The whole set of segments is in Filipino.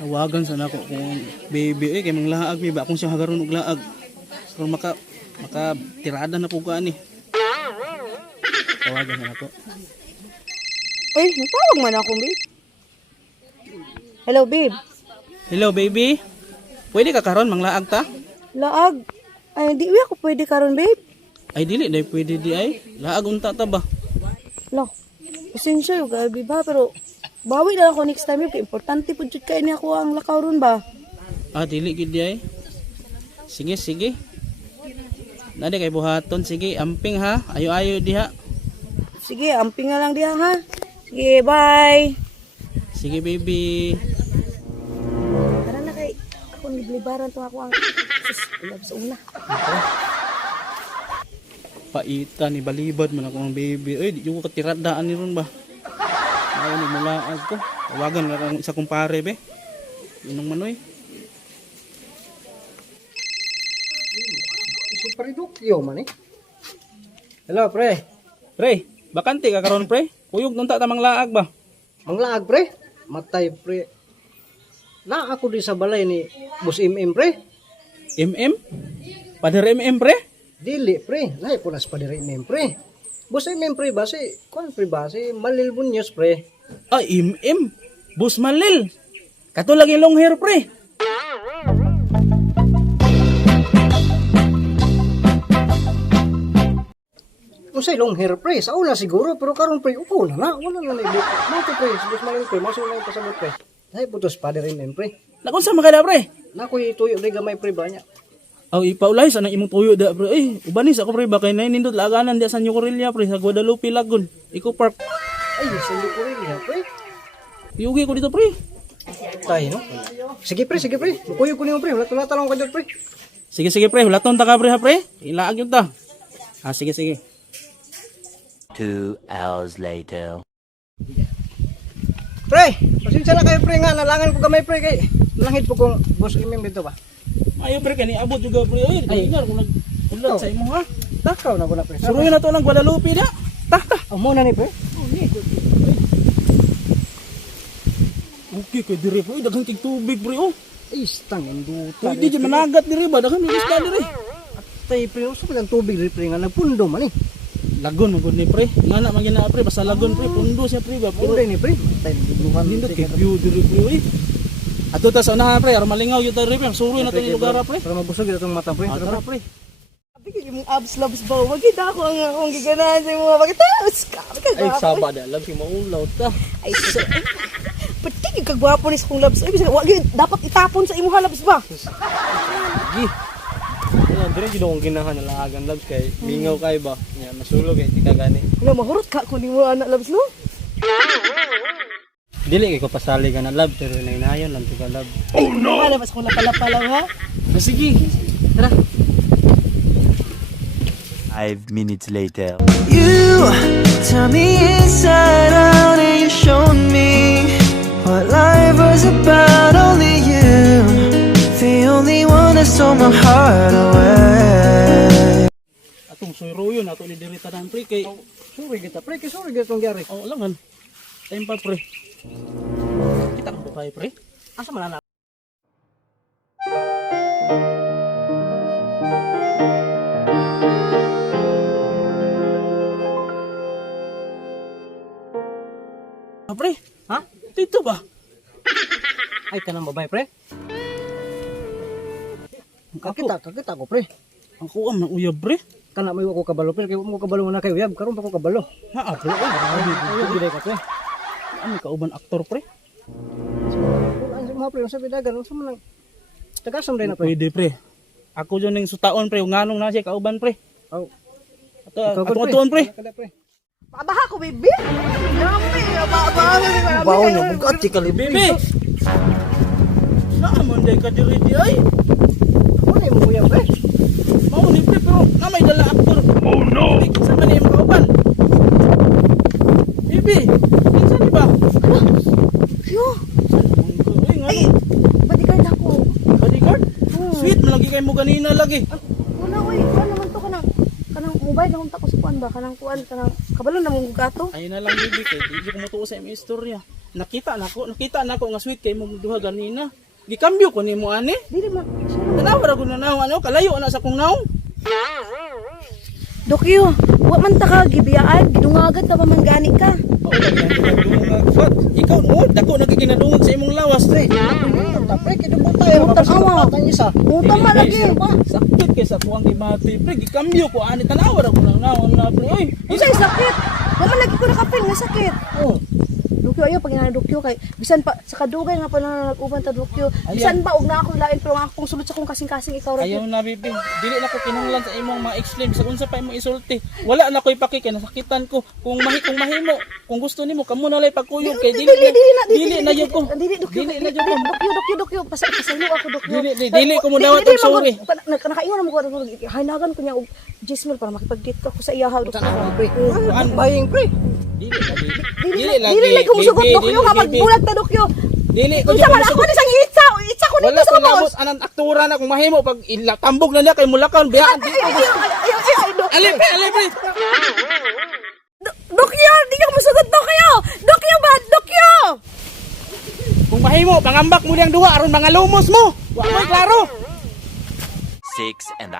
Tawagan sana ko kung baby kay manglaag mi ba akong siya hagaron og laag. So maka tirada na po ka ani. Tawagan sana ko. Ay, natawag man ako, babe. Hello, babe. Hello baby. Pwede ka karon manglaag ta? Laag. Ay, di ako pwede karon, babe. Ay dili dai pwede di ay. Laag unta ta ba? Lo. Pasensya yung gabi ba, pero bawi na ako next time, babe. Importante po dyan kayo niya ako ang lakaw ron ba? Ah dili gid di ay. Sige sige. Nade kay buhaton sige amping ha. Ayo-ayo diha. Sige, amping nga lang diya, ha? Sige, bye. Sige baby. Tara na kay, ako niblibaran to ako ang... Sus, ulab sa una. Paita ni balibad man ako ng baby. Ay di ko katiradaan ni ron ba. Ay ni mulaag ko. Tawagan na akong isa kong pare be. Inong manoy. Super dukyo man eh. Hello, pre. Pre, bakante ka karon pre? Kuyog nung ta tamang laag ba? Manglaag, pre. Matay, pre. Na ako di sa balay ni Boss MM, pre. MM? Pader MM pre? Dili, pre. Lahi po nas pa diri MM, pre. Boss MM, pre, base. Kuan, pre, base. Malil Bunyos, pre. Ah, MM. Bus Malil. Kato lagi long hair pre. Usay long hair, pre. Sa una siguro, pero karon pre, upo na na. Wala na ibig. Mati, pre. Si Boss Malil, pre. Maso na yung pasabot, pre. Lahi po tos pa diri MM, pre. Nakon sa makada pre? Nakoy tuyo di gamay, pre, banya. Aw ipaulay sa nang imong tuyo da pre. Ay, ubanis ako pre ba kay nay nindot laganan di sa New pre sa Guadalupe Lagun. Eco Park. Ay, sa ko rin niya, pre. Yugi ko dito pre. Tayo, no? Sige, pre, sige, pre. Mukuyo ko niyo, pre. Wala talong ka dyan, pre. Sige sige pre, hulaton ta ka pre ha pre. Ilaag yun ta. Ah sige sige. 2 hours later. Pre, pasensya na kayo, pre, nga. Nalangan ko gamay, pre, kay langit po kong Boss MM dito ba? Ayo pre kani abot juga pre. Ay, ingar ko nag sa imo ha. Takaw na ko na, pre. Suruyan na to ng Guadalupe da. Ta ta. Amo na ni, pre. Okay kay dire pre, daghang tig tubig pre oh. Istang induta. Pwede di managat dire ba daghang isda dire. Tay, pre, usa pa lang tubig, pre, nga nagpundo man, eh. Lagon magud ni pre. Ngana man gina pre basta lagon pre, pundo siya pre ba. Puro ni, pre. Tay, nagluhan Nindot kay view dire pre oy. Ato ta sa unahan pre, aron malingaw yung tari pre, suruy na to yung lugar pre. Para mabusog ito itong mata, pre. Tara pre. Sabi yung abs labs ba? Wag kita ako ang giganahan sa mga pagkataos. Ay saba da, love si maulaw ta. Ay, so, pati yung kagwapo ni sa kong labs. Ay, wag yun, dapat itapon sa imuha labs ba? Gi. Ano dire gid akong ginahan na laagan labs kay mingaw kay ba. Nya masulog kay di ka gani. Ano, mahurot ka kung mo anak labs, no? Dili kay ko pasali ka na love, pero nainayon lang ka love. Oh no! Ano, mas kung napalapalaw ha? Ah, sige. Tara. 5 minutes later. You tell me inside out and you showed me what life was about. Only you, the only one that stole my heart away. Atong suruyon ato ni diri tanan pre kay Sorry kita, pre. Kay sorry kita itong gyari. oh langan. Time pa pre. Kita ka ba kay pre? Asa man na? Ah, pre. Ha? Dito ba? Ay, kanang babae, pre. Kakita ko, pre. Ang kuam ng uyab pre. Kana may ko kabalo, pre. Kay mo kabalo na kayo, yab. Karon pa ko kabalo. Ha, pre. Ay, grabe. Ay, gid ka, pre. Ano kauban aktor pre? Ang mga pre, sa bidagan, sa man lang. Tagasam din na, pre. Pwede pre. Ako dyan ng sutaon pre, nganong na siya kauban pre. Oh. Ato atuon pre. Kada, pre. Pabaha ko, baby! Yummy! Pabaha Bawo niya, bugat ka libi. Bibi! Naaman day ka diri di ay. Ano na mo yan, pre? Mao ni pre pero na may dala aktor. Oh no. Kinsa man imong kauban? Bibi, kinsa ni ba? Yo! Uy, ngano? Ay! Bodyguard ako. Bodyguard? Sweet, malagi kay mo ganina lagi. Wala, uy. Kuan naman to kanang mobile na ko sa kuan ba? Kanang kuan, kanang kabalo na mong gato. Ayun na lang bibi kay di ko mutuo sa imong istorya. nakita na ko nga sweet kay mo duha ganina. Gikambyo ko nimo ani. Dili man. Tanawa ra ko na naw ano, kalayo na sa kong naw. Dokyo, wa man ta ka gibiyaan, gidungagan ta pa man gani ka. What? Ikaw mo, dako nagkikinadungog sa imong lawas pre. Pre, kidumbo tayo. Utang awa. Utang isa. Utang man lagi. Sakit kay sa tuwang gimati pre, gikambyo ko ani tanawa ra ko na naw na pre. Oy, Unsay sakit? Wa man lagi ko nakapil nga sakit. Oh. Dokyo ayo pag ina dokyo kay bisan pa sa kadugay nga pa na nag-uban ta dokyo. Bisan ba og na ako lain pero nga akong sulod sa kong kasing-kasing ikaw ra. ayaw na bibi. Dili na ko kinahanglan sa imong ma-explain sa unsa pa imong isulti. Wala na ko ipaki kay nasakitan ko. Kung mahimo, kung gusto nimo kamo na lay pagkuyog kay dili na jud ko. Dili dokyo. Dili na jud ko. Dokyo pasaylo ako dokyo. Dili ko mo dawat og sorry. Nakaiwan mo ko hanagan ko niya og Jismel para makipag-date ko sa iyaha dokyo. Pre. Ang baying pre. Dili lagi ko musugot dokyo nga magbulag ta dokyo. Dili ko Unsa man ako ni sang itsa ko wala nito ko sa boss. labot anang aktura na kung mahimo pag tambog na niya kay mulakaw biyaan dito. Ali pre. Dokyo, di ka musugot dokyo. Dokyo ba? Dokyo. Kung mahimo pangambak mo niyang duha aron mga lumos mo. Wa mo klaro. 6.5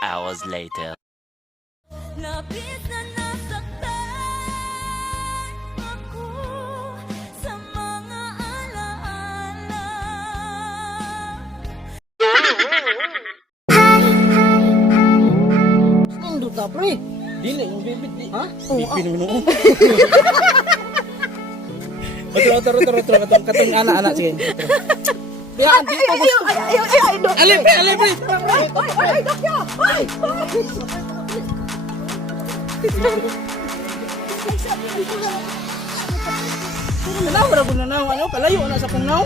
hours later. Labis na nasaktan ako sa mga alaala. Nindot ta pre. Dili mo bibit di. Ha? Bibit mo. Otro katong ana sige. Biyaan dito gusto. Ay, dokyo. Ali pre. Ay, dokyo. Ay. Tanawa ra ko na naw ano, kalayo na sa kong naw.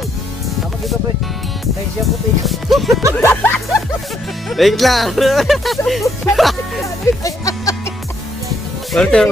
Tama dito pre. Tayo siya puti. Wait lang. Walter.